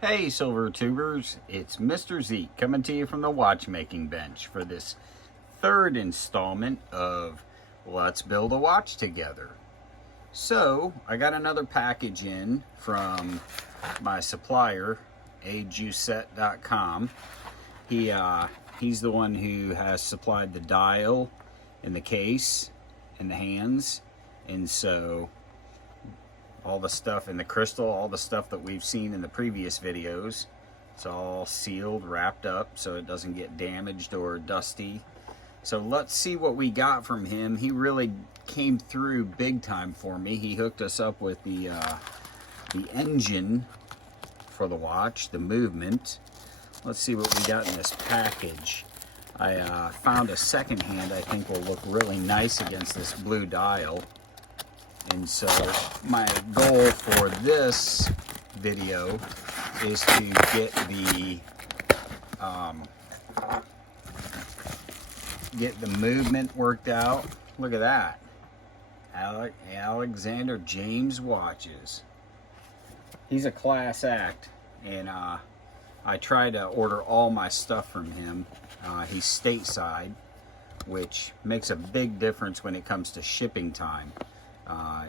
Hey Silver Tubers, it's Mr. Zeke coming to you from the watchmaking bench for this third installment of Let's Build a Watch Together. So, I got another package in from my supplier, ajuset.com. He's the one who has supplied the dial and the case and the hands, and so all the stuff in the crystal, all the stuff that we've seen in the previous videos, it's all sealed, wrapped up so it doesn't get damaged or dusty. So let's see what we got from him. He really came through big time for me. He hooked us up with the engine for the watch, the movement. Let's see what we got in this package. I found a second hand I think will look really nice against this blue dial. And so my goal for this video is to get the movement worked out. Look at that. Alexander James watches. He's a class act, and I try to order all my stuff from him. He's stateside, which makes a big difference when it comes to shipping time.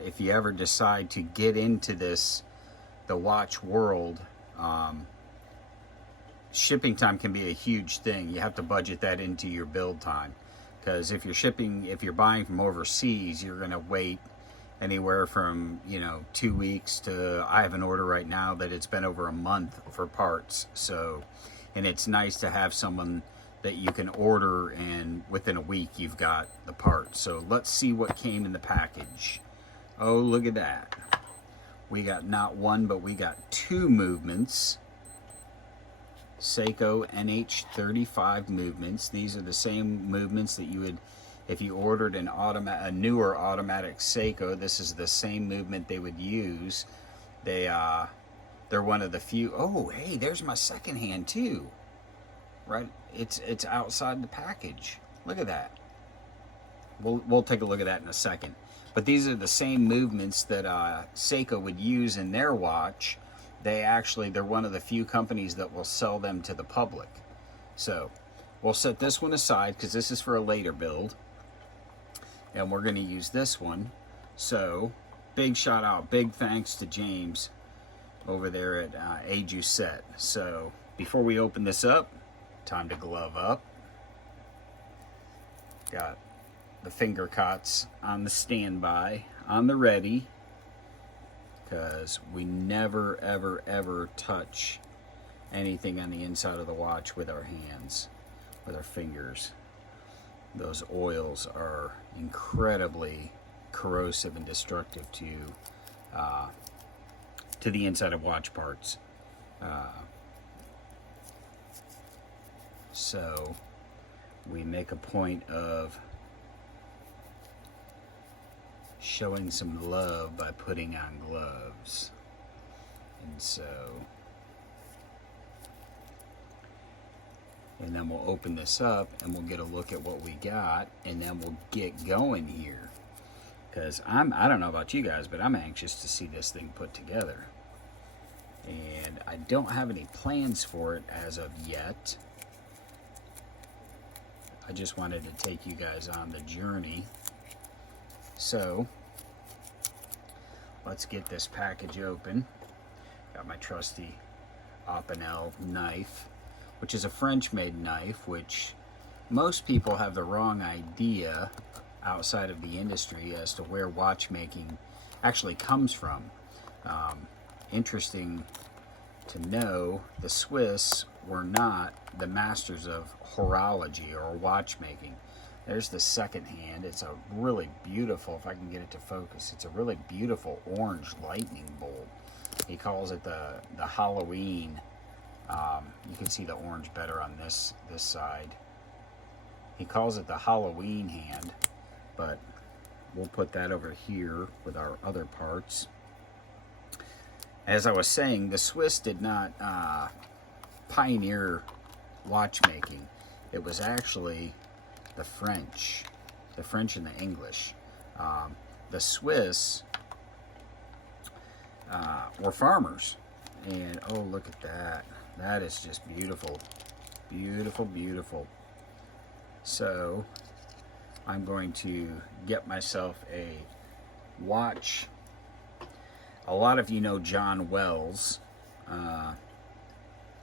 If you ever decide to get into the watch world, shipping time can be a huge thing. You have to budget that into your build time, because if you're buying from overseas, you're going to wait anywhere from 2 weeks to, I have an order right now that it's been over a month for parts. So, and it's nice to have someone that you can order and within a week you've got the parts. So let's see what came in the package. Oh, look at that. We got not one, but we got two movements. Seiko NH35 movements. These are the same movements that you would, if you ordered a newer automatic Seiko, this is the same movement they would use. They're one of the few. Oh, hey, there's my second hand too. Right, it's outside the package. Look at that. We'll take a look at that in a second. But these are the same movements that Seiko would use in their watch. They're one of the few companies that will sell them to the public. So we'll set this one aside because this is for a later build, and we're going to use this one. So big shout out, big thanks to James over there at ajuset. So before we open this up, time to glove up. Got the finger cots on the standby, on the ready, because we never ever ever touch anything on the inside of the watch with our hands, with our fingers. Those oils are incredibly corrosive and destructive to the inside of watch parts. So we make a point of showing some love by putting on gloves. And then we'll open this up and we'll get a look at what we got, and then we'll get going here, because I don't know about you guys, but I'm anxious to see this thing put together, and I don't have any plans for it as of yet. I just wanted to take you guys on the journey. So let's get this package open. Got my trusty Opinel knife, which is a French-made knife, which most people have the wrong idea outside of the industry as to where watchmaking actually comes from. Interesting to know, the Swiss were not the masters of horology or watchmaking. There's the second hand. It's a really beautiful, if I can get it to focus, it's a really beautiful orange lightning bolt. He calls it the Halloween. You can see the orange better on this side. He calls it the Halloween hand, but we'll put that over here with our other parts. As I was saying, the Swiss did not pioneer watchmaking. It was actually the French and the English. The Swiss were farmers, And oh, look at that. That is just beautiful. Beautiful, beautiful. So I'm going to get myself a watch. A lot of you know John Wells.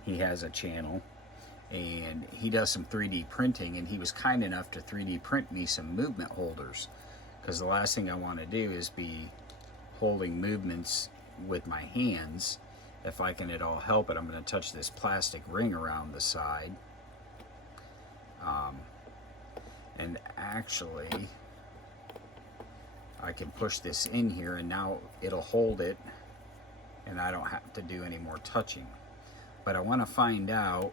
He has a channel and he does some 3D printing, and he was kind enough to 3D print me some movement holders, because the last thing I want to do is be holding movements with my hands. If I can at all help it, I'm going to touch this plastic ring around the side. And actually, I can push this in here and now it'll hold it and I don't have to do any more touching. But I want to find out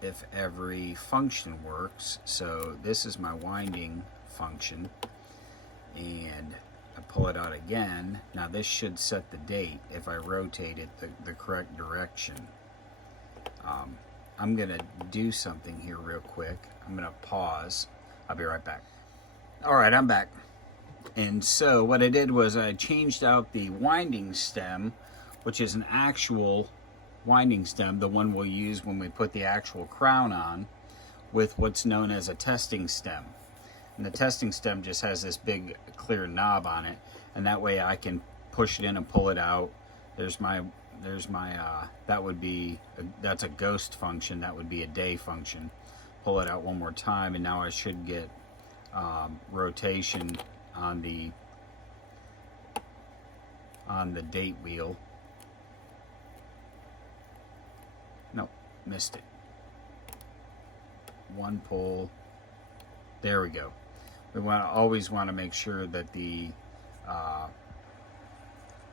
if every function works. So this is my winding function, and I pull it out again. Now this should set the date if I rotate it the correct direction. I'm gonna do something here real quick. I'm gonna pause. I'll be right back. All right, I'm back. And so what I did was I changed out the winding stem, which is an actual winding stem, the one we'll use when we put the actual crown on, with what's known as a testing stem. And the testing stem just has this big clear knob on it, and that way I can push it in and pull it out. There's my that would be that's a ghost function. That would be a day function. Pull it out one more time, and now I should get rotation on the date wheel. Nope, missed it. One pull. There we go. We always want to make sure that the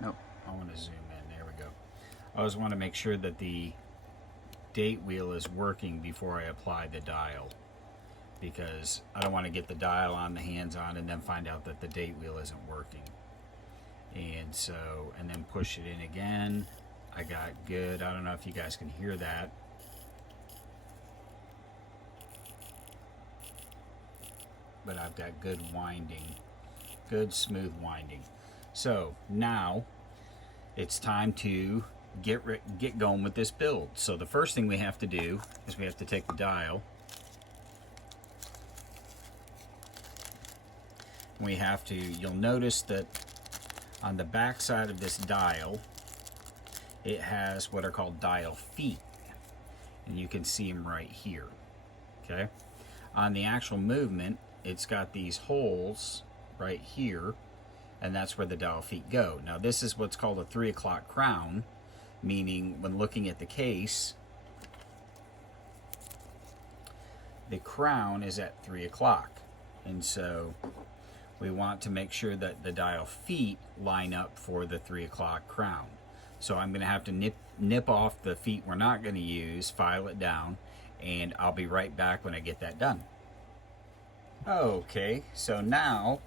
nope, I want to zoom in. There we go. I always want to make sure that the date wheel is working before I apply the dial, because I don't want to get the dial on, the hands on, and then find out that the date wheel isn't working. And so, and then push it in again. I got good. I don't know if you guys can hear that. But I've got good winding, good smooth winding. So now it's time to get going with this build. So the first thing we have to do is we have to take the dial. We have to, you'll notice that on the back side of this dial, it has what are called dial feet. And you can see them right here, okay? On the actual movement, it's got these holes right here, and that's where the dial feet go. Now this is what's called a 3 o'clock crown, meaning when looking at the case, the crown is at 3 o'clock. And so we want to make sure that the dial feet line up for the 3 o'clock crown. So I'm going to have to nip off the feet we're not going to use, file it down, and I'll be right back when I get that done. Okay, so now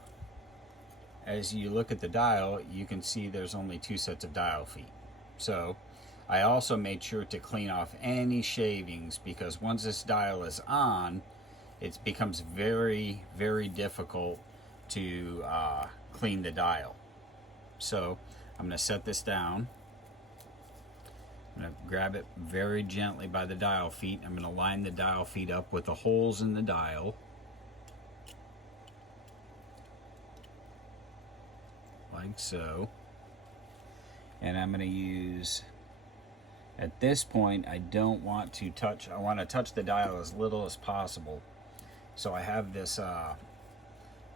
as you look at the dial, you can see there's only 2 sets of dial feet. So I also made sure to clean off any shavings, because once this dial is on, it becomes very, very difficult to clean the dial. So I'm going to set this down. I'm going to grab it very gently by the dial feet. I'm going to line the dial feet up with the holes in the dial. Like so. And I'm going to use, at this point, I don't want to touch, I want to touch the dial as little as possible. So I have this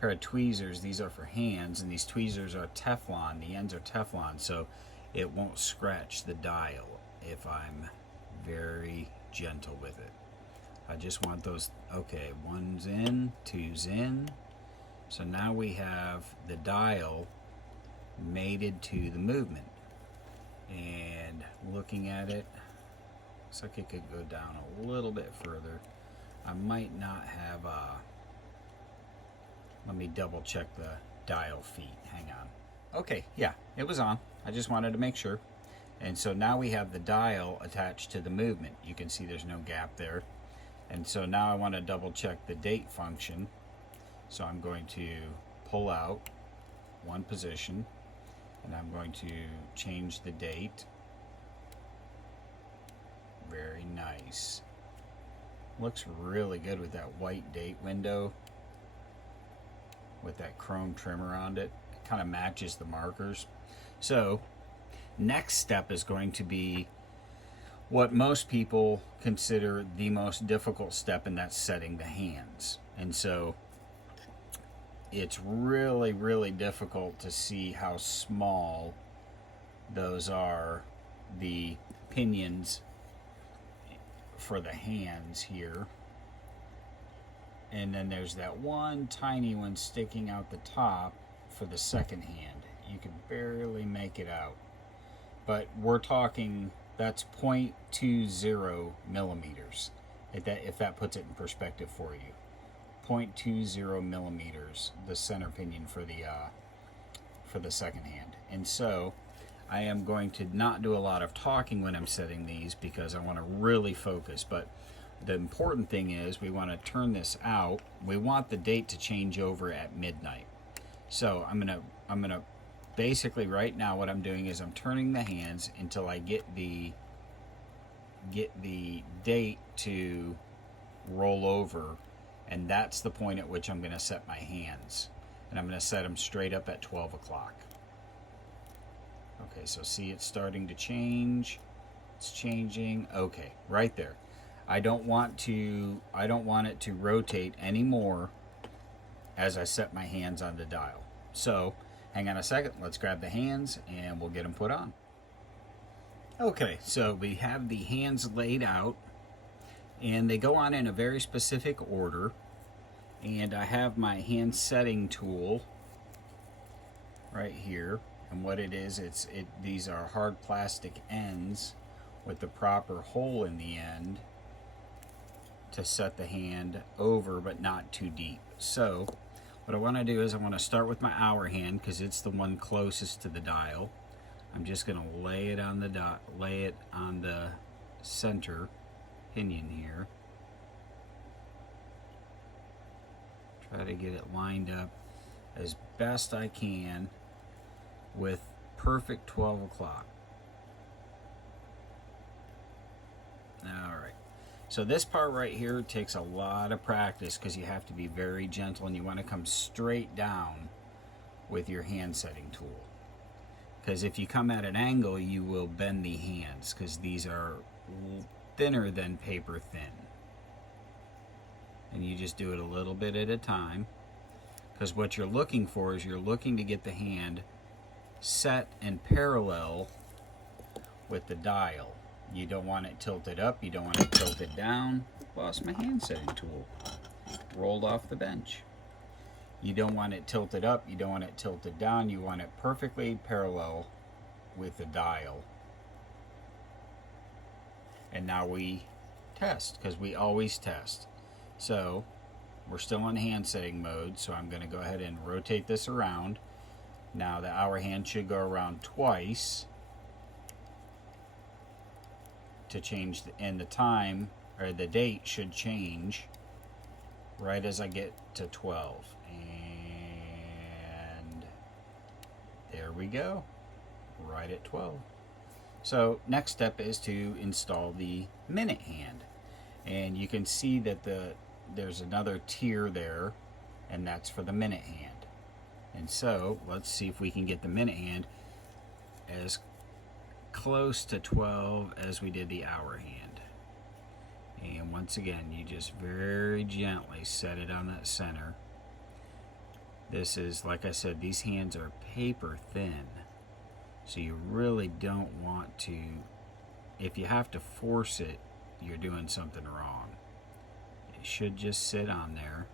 pair of tweezers. These are for hands, and these tweezers are Teflon. The ends are Teflon, so it won't scratch the dial if I'm very gentle with it. I just want those, okay, 1's in, 2's in. So now we have the dial mated to the movement. And looking at it, looks like it could go down a little bit further. I might not have let me double check the dial feet. Hang on. Okay, yeah, it was on. I just wanted to make sure. And so now we have the dial attached to the movement. You can see there's no gap there. And so now I want to double check the date function. So I'm going to pull out one position, and I'm going to change the date. Very nice. Looks really good with that white date window with that chrome trimmer on it. It kind of matches the markers. So next step is going to be what most people consider the most difficult step, and that's setting the hands. And so it's really, really difficult to see how small those are, the pinions for the hands here. And then there's that one tiny one sticking out the top for the second hand. You can barely make it out. But we're talking, that's 0.20 millimeters, if that puts it in perspective for you. 0.20 millimeters, the center pinion for the second hand. And so I am going to not do a lot of talking when I'm setting these because I want to really focus. But the important thing is we want to turn this out. We want the date to change over at midnight. So I'm gonna basically right now what I'm doing is I'm turning the hands until I get the date to roll over, and that's the point at which I'm going to set my hands, and I'm going to set them straight up at 12 o'clock. Okay, so see, it's starting to change. It's changing. Okay, right there. I don't want it to rotate anymore as I set my hands on the dial. So hang on a second, let's grab the hands and we'll get them put on. Okay, so we have the hands laid out and they go on in a very specific order, and I have my hand setting tool right here, and what it is, these are hard plastic ends with the proper hole in the end to set the hand over but not too deep. So what I want to do is I want to start with my hour hand because it's the one closest to the dial. I'm just going to lay it on the center pinion here. Try to get it lined up as best I can with perfect 12 o'clock. Alright, so this part right here takes a lot of practice because you have to be very gentle and you want to come straight down with your hand setting tool. Because if you come at an angle, you will bend the hands because these are thinner than paper thin. And you just do it a little bit at a time. Because what you're looking for is you're looking to get the hand set and parallel with the dial. You don't want it tilted up, you don't want it tilted down. Lost my hand setting tool. Rolled off the bench. You don't want it tilted up, you don't want it tilted down, you want it perfectly parallel with the dial. And now we test, because we always test. So we're still in hand setting mode, so I'm going to go ahead and rotate this around. Now the hour hand should go around twice to change, and the time, or the date should change right as I get to 12. And there we go, right at 12. So next step is to install the minute hand. And you can see that there's another tier there, and that's for the minute hand. And so let's see if we can get the minute hand as close to 12 as we did the hour hand. And once again, you just very gently set it on that center. This is, like I said, these hands are paper thin, so you really don't want to, if you have to force it, you're doing something wrong. It should just sit on there.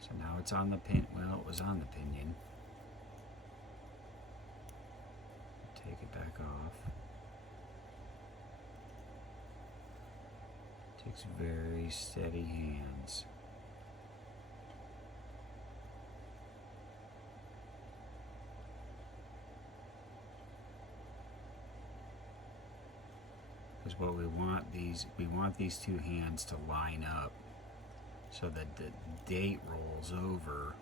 So now it's on the pin. Well, it was on the pinion. Take it back off. Takes very steady hands. because what we want these two hands to line up so that the date rolls over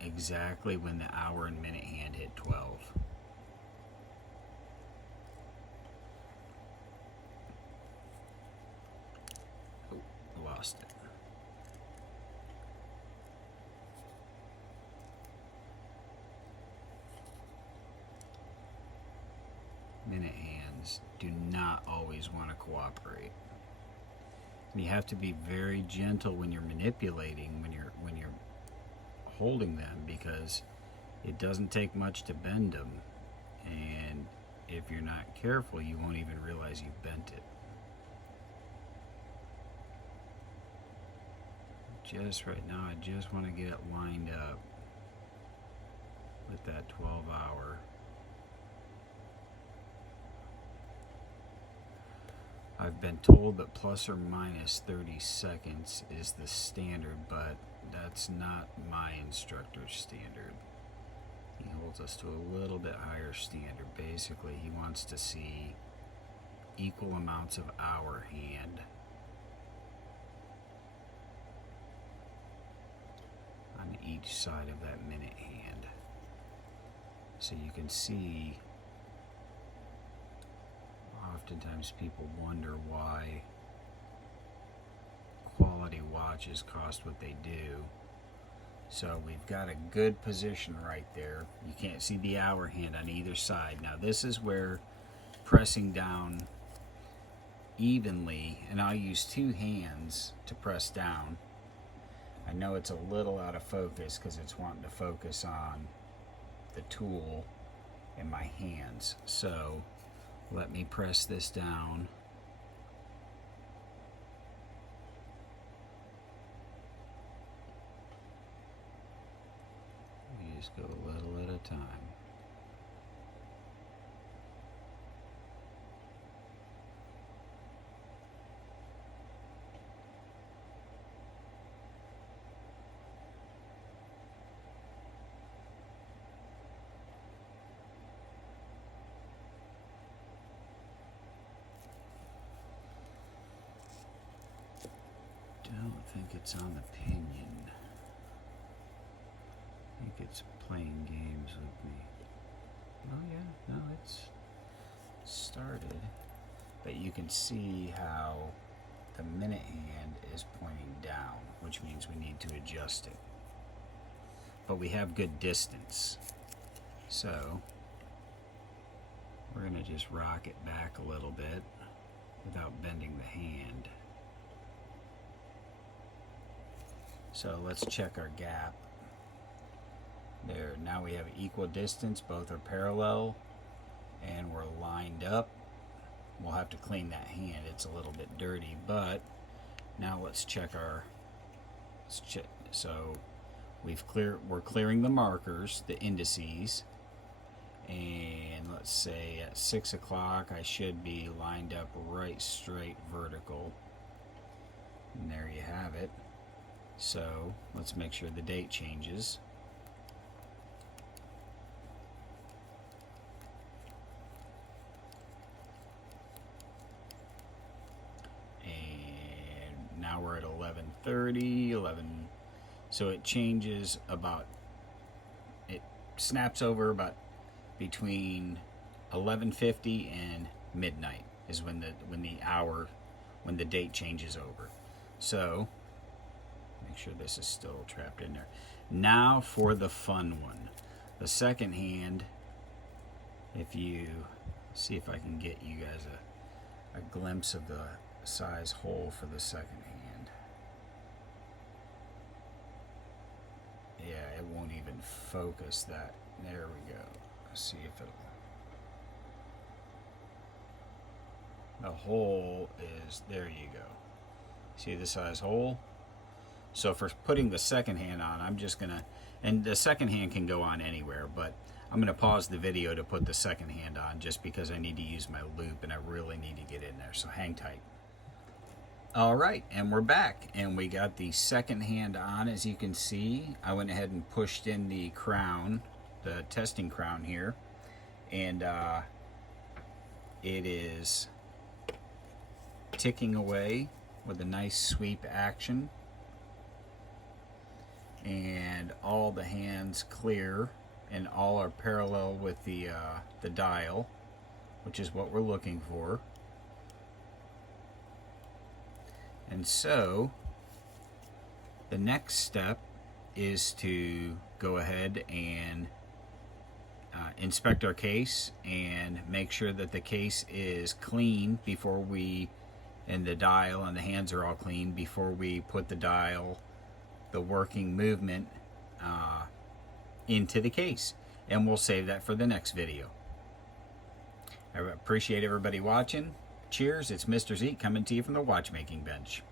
exactly when the hour and minute hand hit 12. Oh, lost it. Minute hands do not always want to cooperate. And you have to be very gentle when you're manipulating, when you're holding them, because it doesn't take much to bend them, and if you're not careful, you won't even realize you've bent it. Just right now, I just want to get it lined up with that 12 hour. I've been told that plus or minus 30 seconds is the standard, but that's not my instructor's standard. He holds us to a little bit higher standard. Basically, he wants to see equal amounts of hour hand on each side of that minute hand. So you can see, oftentimes people wonder why quality watches cost what they do. So we've got a good position right there. You can't see the hour hand on either side. Now this is where pressing down evenly, and I'll use two hands to press down. I know it's a little out of focus because it's wanting to focus on the tool in my hands. So let me press this down. We just go a little at a time. Don't think it's on the Pinion. I think it's playing games with me. Oh yeah, no, it's started. But you can see how the minute hand is pointing down, which means we need to adjust it. But we have good distance. So we're gonna just rock it back a little bit without bending the hand. So let's check our gap. There, now we have equal distance, both are parallel, and we're lined up. We'll have to clean that hand, it's a little bit dirty, but now let's check our, so we're clearing the markers, the indices, and let's say at 6 o'clock I should be lined up right straight vertical, and there you have it. So let's make sure the date changes. And now we're at 11:30, 11. So it changes about, it snaps over about between 11:50 and midnight is when the date changes over. So make sure this is still trapped in there. Now for the fun one. The second hand, if you see if I can get you guys a glimpse of the size hole for the second hand. Yeah, it won't even focus that. There we go. Let's see if it'll. The hole is, there you go. See the size hole? So for putting the second hand on, I'm just gonna, and the second hand can go on anywhere, but I'm gonna pause the video to put the second hand on just because I need to use my loop and I really need to get in there, so hang tight. All right, and we're back, and we got the second hand on. As you can see, I went ahead and pushed in the crown, the testing crown here, and it is ticking away with a nice sweep action, and all the hands clear and all are parallel with the dial, which is what we're looking for. And so the next step is to go ahead and inspect our case and make sure that the case is clean before we, and the dial and the hands are all clean before we put the dial, the working movement, into the case. And we'll save that for the next video. I appreciate everybody watching. Cheers, it's Mr. Z coming to you from the watchmaking bench.